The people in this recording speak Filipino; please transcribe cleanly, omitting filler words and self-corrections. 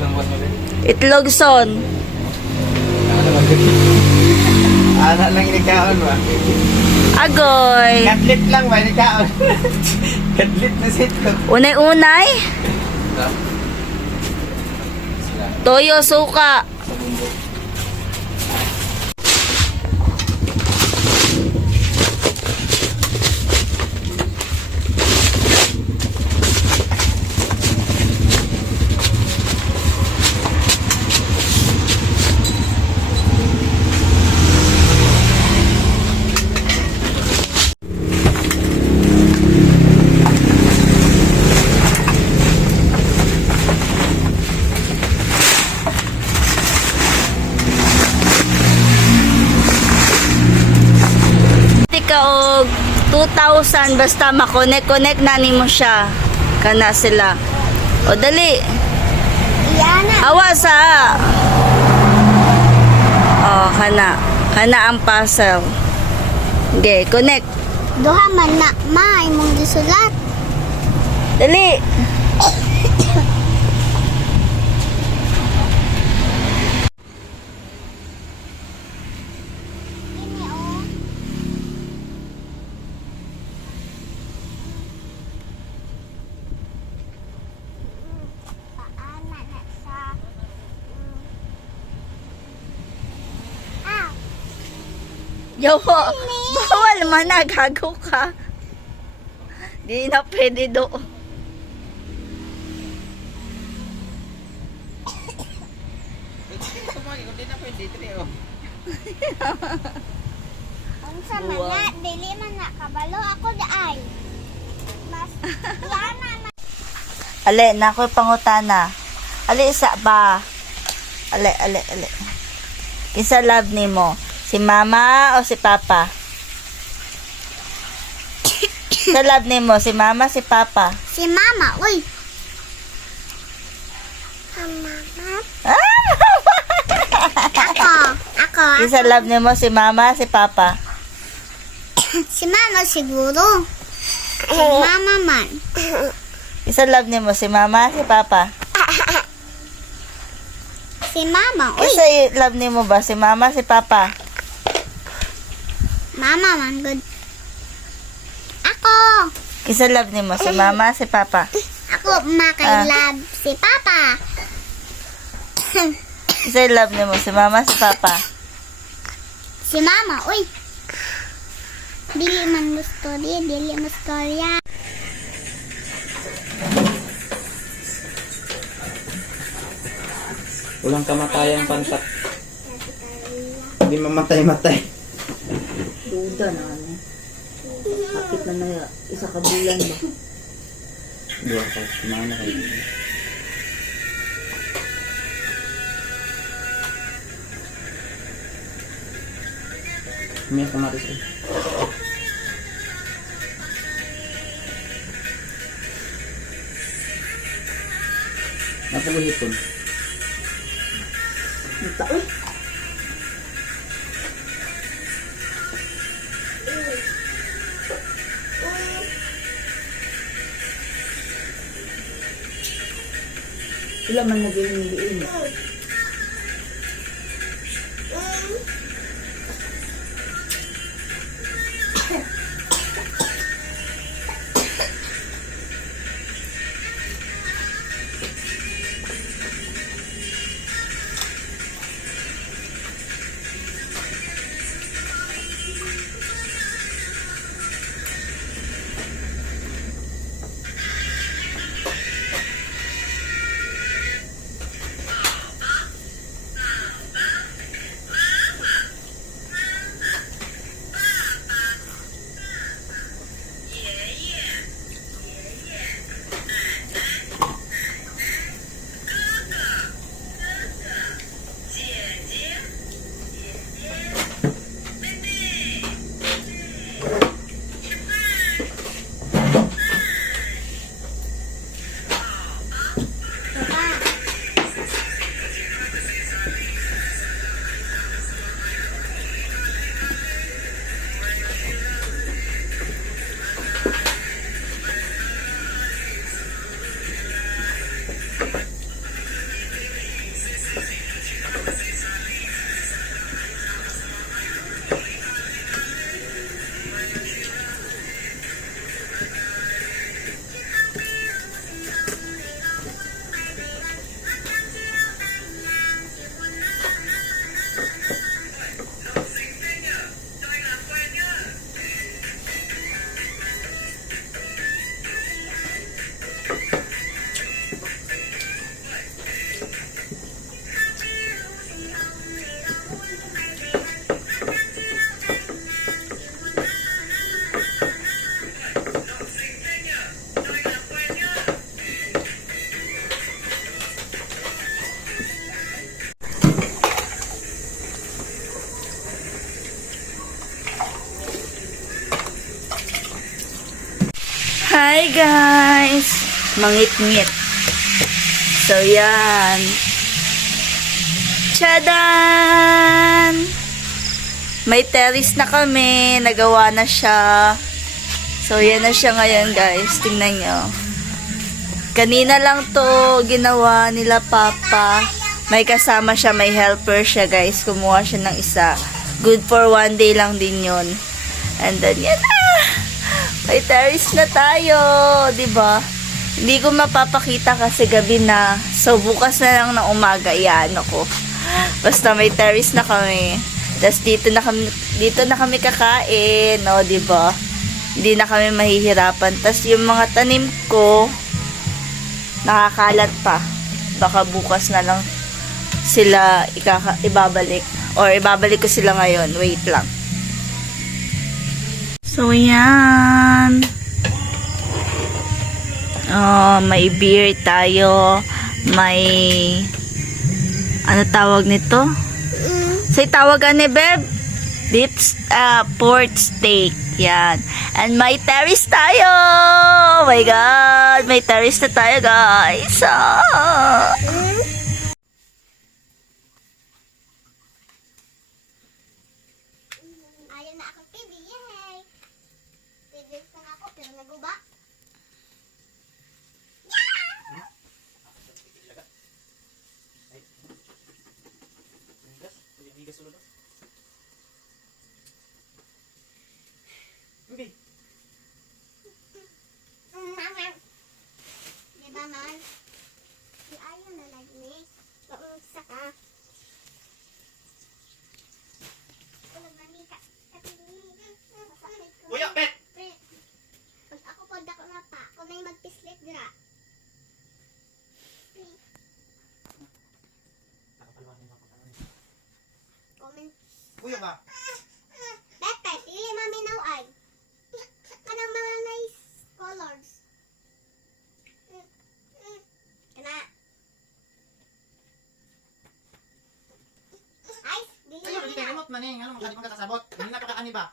ng kwan mo rin. Itlog son. Ana lang inikaon ba? Agoy. Katlit lang ba inikaon? Katlit na sito. Unay-unay. Toyo, suka. Ka og 2,000 basta makonek-konek na nimo siya. Kana sila. O dali. Yana. Awa sa. Oh, kana. Kana ang puzzle. Okay, connect. Duha man na ma imong gisulat. Dali. Ini oh. Paana na sa Ah, Yo, bawal man na, gago ka. Di na pwede do. Hindi na pwede ito eh. unsa man na dili man na kabalo ako daay. Mas yana na. Ale, na ako pangutana. Ale, isa ba? Ale. Isa love ni mo. Si mama o si papa? Sa love ni mo, si mama, si papa? Si mama, uy. Mama. Ako. Isa love ni mo, si mama, si papa? Si mama siguro. Si mama man. Isa love ni mo, si mama, si papa? Si mama, uy. Isa love ni mo ba, si mama, si papa? Mama man, good. Ako. Isa love ni mo, si mama, si papa? Ako, makailab si papa. Isa love ni mo, si mama, si papa? Si mama, uy. Dili man gusto dili mo storya. Walang kamatayang pantat. Hindi mamatay-matay. Duda na ano. Kapit na na isa ka bulan ba? Dua ka. Kumana kayo. May kamatis eh. Napaguhipon. Dito, uy. Wala man nag-iing-iing. Hi guys! Mangit-ngit. So yan. Tchadan! May terrace na kami. Nagawa na siya. So yan na siya ngayon guys. Tingnan nyo. Kanina lang to ginawa nila Papa. May kasama siya. May helper siya guys. Kumuha siya ng isa. Good for 1 day lang din yun. And then yan na. May terrace na tayo, 'di ba? Hindi ko mapapakita kasi gabi na. So bukas na lang ng umaga iyan ako. Basta may terrace na kami. Tapos dito na kami kakain, no, 'di ba? Hindi na kami mahihirapan. Tapos yung mga tanim ko nakakalat pa. Baka bukas na lang sila ibabalik or ibabalik ko sila ngayon. Wait lang. So, yan. Oh, may beer tayo. May, ano tawag nito? Say tawagan ni Beb? Pork steak. Yan. And may terrace tayo. Oh my God. May terrace na tayo, guys. Ah. Ayaw na akong TV, yay! TV na ako, pero naguba. Diba man? Di ayaw na lagi. Paunsa ka. Tulog na ni ka. Kuya, pet! Pag ako po dako na pa, ako na yung magpislit dira. Comment. Kuya ba? Bete, pili maminaw ay. Kanang mga nice colors. Kana. Ay, dili Kuya, hindi maminaw. remote man eh. Ano, makadi pang kasabot. Hindi na pa kaani ba?